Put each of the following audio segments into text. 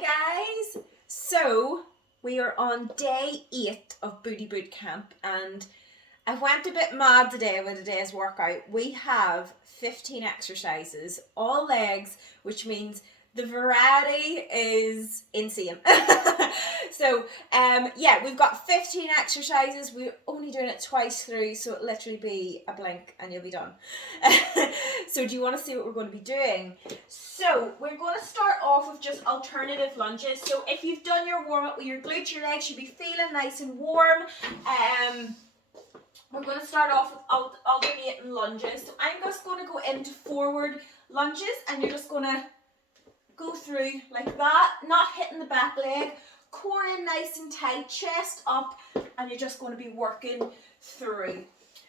Guys, so we are on day 8 of Booty Boot Camp and I went a bit mad today with today's workout. We have 15 exercises, all legs, which means the variety is insane. So yeah, we've got 15 exercises. We're only doing it twice through, so it'll literally be a blink and you'll be done. So do you want to see what we're going to be doing? So we're going to start off with just alternative lunges. So if you've done your warm up with your glutes, your legs should be feeling nice and warm. We're going to start off with alternating lunges. So I'm just going to go into forward lunges and you're just going to go through like that, not hitting the back leg, core in nice and tight, chest up, and you're just going to be working through.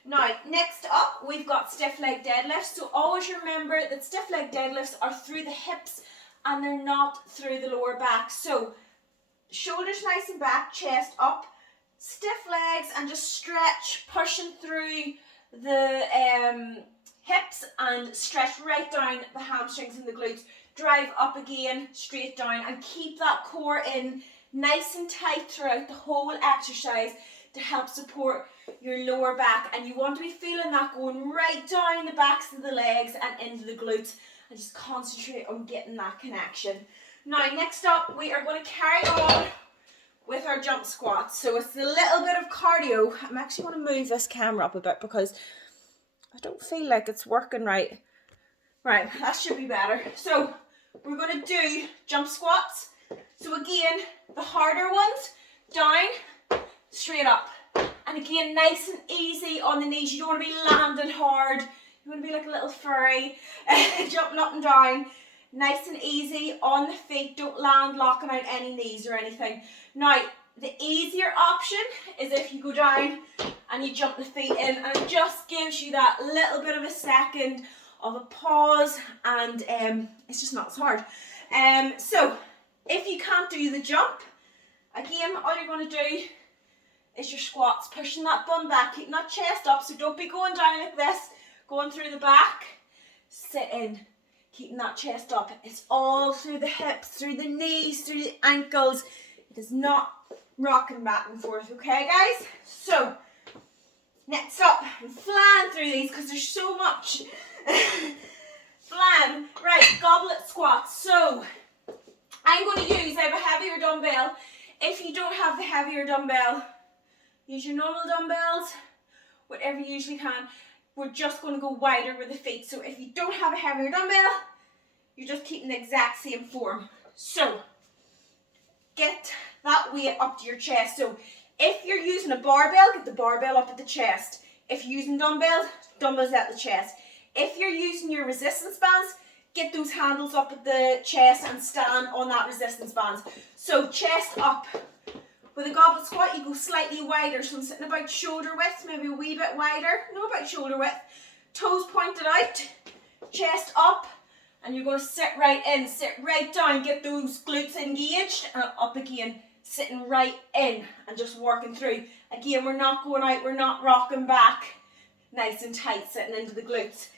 Now, next up, we've got stiff leg deadlifts. So always remember that stiff leg deadlifts are through the hips and they're not through the lower back. So shoulders nice and back, chest up, stiff legs, and just stretch, pushing through the hips and stretch right down the hamstrings and the glutes. Drive up again, straight down, and keep that core in nice and tight throughout the whole exercise to help support your lower back. And you want to be feeling that going right down the backs of the legs and into the glutes, and just concentrate on getting that connection. Now, next up, we are going to carry on with our jump squats. So it's a little bit of cardio. I'm actually going to move this camera up a bit because I don't feel like it's working right. Right, that should be better. So we're going to do jump squats. So again, the harder ones, down, straight up. And again, nice and easy on the knees. You don't want to be landing hard. You want to be like a little furry, jumping up and down. Nice and easy on the feet. Don't land locking out any knees or anything. Now, the easier option is if you go down and you jump the feet in, and it just gives you that little bit of a second of a pause, and it's just not as hard. So if you can't do the jump, again, all you're going to do is your squats, pushing that bum back, keeping that chest up. So don't be going down like this, going through the back, sit in, keeping that chest up. It's all through the hips, through the knees, through the ankles. It is not rocking back and forth, okay guys? So next up, I'm flying through these because there's so much. Flan. Right, goblet squats. So I'm going to use, I have a heavier dumbbell. If you don't have the heavier dumbbell, use your normal dumbbells, whatever you usually can. We're just going to go wider with the feet. So if you don't have a heavier dumbbell, you're just keeping the exact same form. So get that weight up to your chest. So if you're using a barbell, get the barbell up at the chest. If you're using dumbbells, dumbbells at the chest. If you're using your resistance bands, get those handles up at the chest and stand on that resistance band. So chest up. With a goblet squat, you go slightly wider. So I'm sitting about shoulder width, maybe a wee bit wider. No, about shoulder width. Toes pointed out, chest up, and you're going to sit right in, sit right down, get those glutes engaged, and up again, sitting right in and just working through. Again, we're not going out, we're not rocking back. Nice and tight, sitting into the glutes.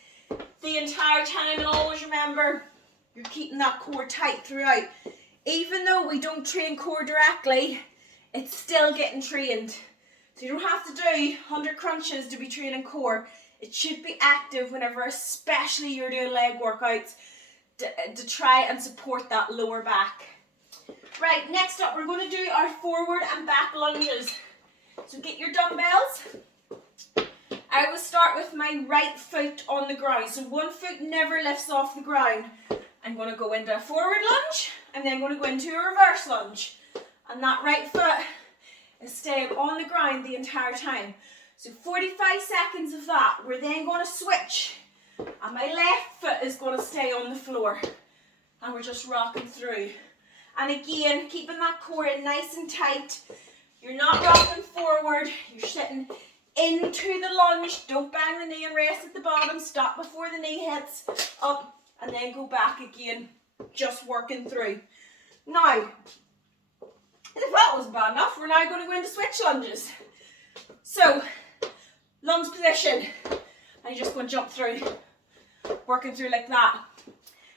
The entire time, and always remember, you're keeping that core tight throughout. Even though we don't train core directly, it's still getting trained. So you don't have to do 100 crunches to be training core. It should be active whenever, especially you're doing leg workouts, to try and support that lower back. Right, next up, we're going to do our forward and back lunges. So get your dumbbells. I will start with my right foot on the ground. So one foot never lifts off the ground. I'm going to go into a forward lunge, and then I'm going to go into a reverse lunge. And that right foot is staying on the ground the entire time. So 45 seconds of that. We're then going to switch. And my left foot is going to stay on the floor. And we're just rocking through. And again, keeping that core in nice and tight. You're not rocking forward. You're sitting into the lunge. Don't bang the knee and rest at the bottom. Stop before the knee hits. Up and then go back again. Just working through. Now, if that wasn't bad enough, we're now going to go into switch lunges. So, lunge position. And you're just going to jump through. Working through like that.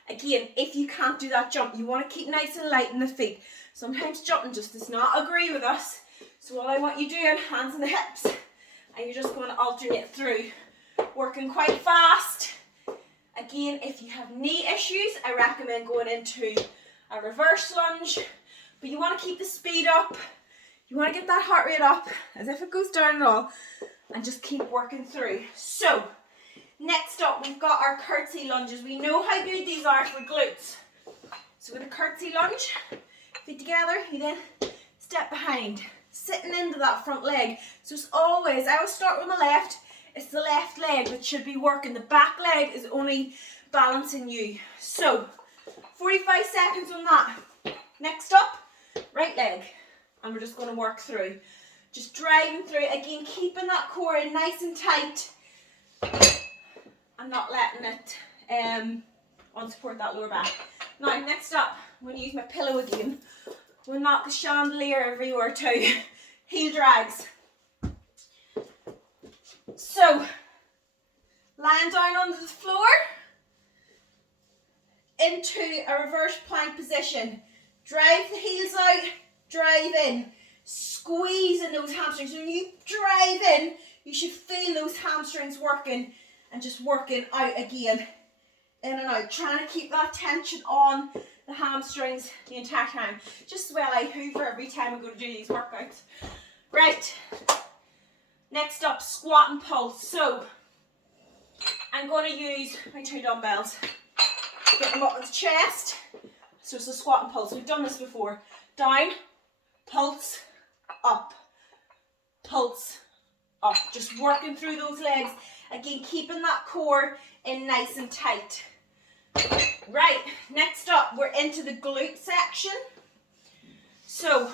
Again, if you can't do that jump, you want to keep nice and light in the feet. Sometimes jumping just does not agree with us. So what I want you doing, hands on the hips, and you're just going to alternate through, working quite fast. Again, if you have knee issues, I recommend going into a reverse lunge, but you want to keep the speed up. You want to get that heart rate up as if it goes down at all, and just keep working through. So next up, we've got our curtsy lunges. We know how good these are for glutes. So with a curtsy lunge, feet together, you then step behind, sitting into that front leg. So it's always, I always start with my left. It's the left leg that should be working. The back leg is only balancing you. So 45 seconds on that. Next up, right leg. And we're just going to work through. Just driving through. Again, keeping that core in nice and tight. And not letting it unsupport that lower back. Now, next up, I'm going to use my pillow again. We'll knock the chandelier everywhere too. Heel drags. So, lying down onto the floor, into a reverse plank position. Drive the heels out, drive in. Squeeze in those hamstrings. When you drive in, you should feel those hamstrings working and just working out again. In and out. Trying to keep that tension on the hamstrings the entire time. Just while I hoover every time I'm going to do these workouts. Right. Next up, squat and pulse. So, I'm going to use my 2 dumbbells. Get them up on the chest. So it's a squat and pulse. We've done this before. Down, pulse, up, pulse, up. Just working through those legs. Again, keeping that core in nice and tight. Right, next up, we're into the glute section. So,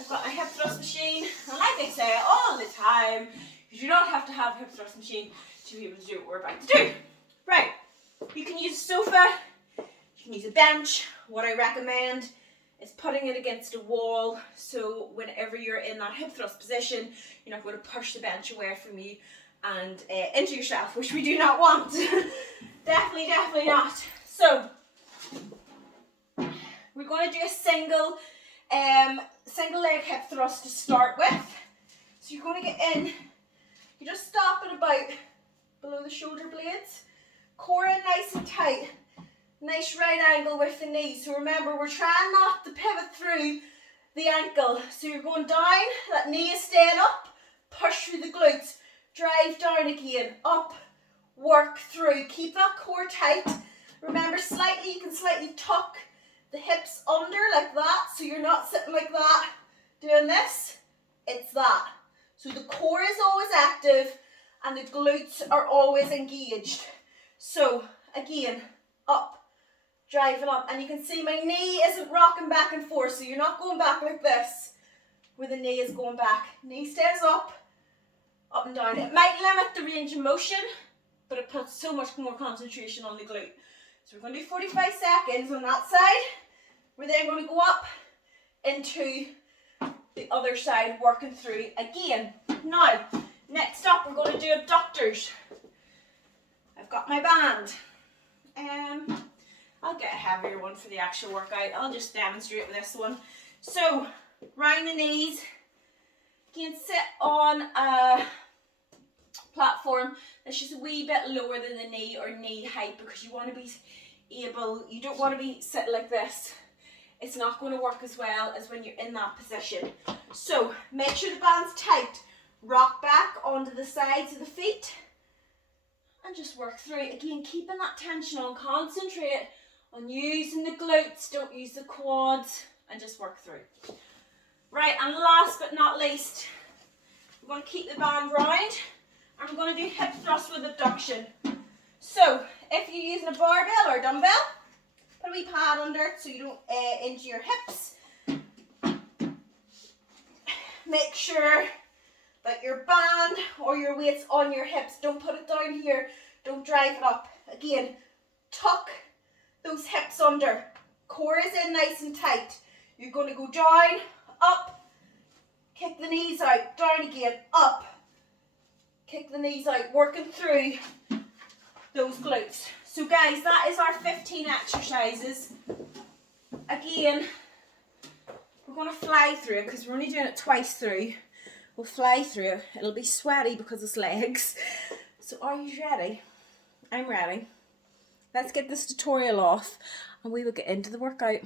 I've got my hip thrust machine, and like I say all the time, you do not have to have a hip thrust machine to be able to do what we're about to do. Right, you can use a sofa, you can use a bench. What I recommend is putting it against a wall, so whenever you're in that hip thrust position, you're not going to push the bench away from you and into yourself, which we do not want. Definitely not. So, we're going to do a single leg hip thrust to start with. So you're going to get in, you just stop at about below the shoulder blades, core in nice and tight, nice right angle with the knees. So remember, we're trying not to pivot through the ankle. So you're going down, that knee is staying up, push through the glutes, drive down again, up, work through, keep that core tight. Remember, you can slightly tuck the hips under like that, so you're not sitting like that doing this, it's that. So the core is always active and the glutes are always engaged. So again, up, driving up, and you can see my knee isn't rocking back and forth, so you're not going back like this where the knee is going back. Knee stays up and down. It might limit the range of motion, but it puts so much more concentration on the glute. So we're going to do 45 seconds on that side. We're then going to go up into the other side, working through again. Now, next up, we're going to do abductors. I've got my band. I'll get a heavier one for the actual workout. I'll just demonstrate with this one. So, round the knees. You can sit on a platform that's just a wee bit lower than the knee or knee height, because you want to be able, you don't want to be sitting like this. It's not going to work as well as when you're in that position. So make sure the band's tight. Rock back onto the sides of the feet and just work through. Again, keeping that tension on. Concentrate on using the glutes, don't use the quads, and just work through. Right, and last but not least, we're going to keep the band round. I'm going to do hip thrust with abduction. So, if you're using a barbell or a dumbbell, put a wee pad under it so you don't injure your hips. Make sure that your band or your weight's on your hips. Don't put it down here. Don't drive it up. Again, tuck those hips under. Core is in nice and tight. You're going to go down, up, kick the knees out, down again, up. Kick the knees out, working through those glutes. So guys, that is our 15 exercises. Again, we're going to fly through it because we're only doing it twice through. We'll fly through it. It'll be sweaty because it's legs. So are you ready? I'm ready. Let's get this tutorial off and we will get into the workout.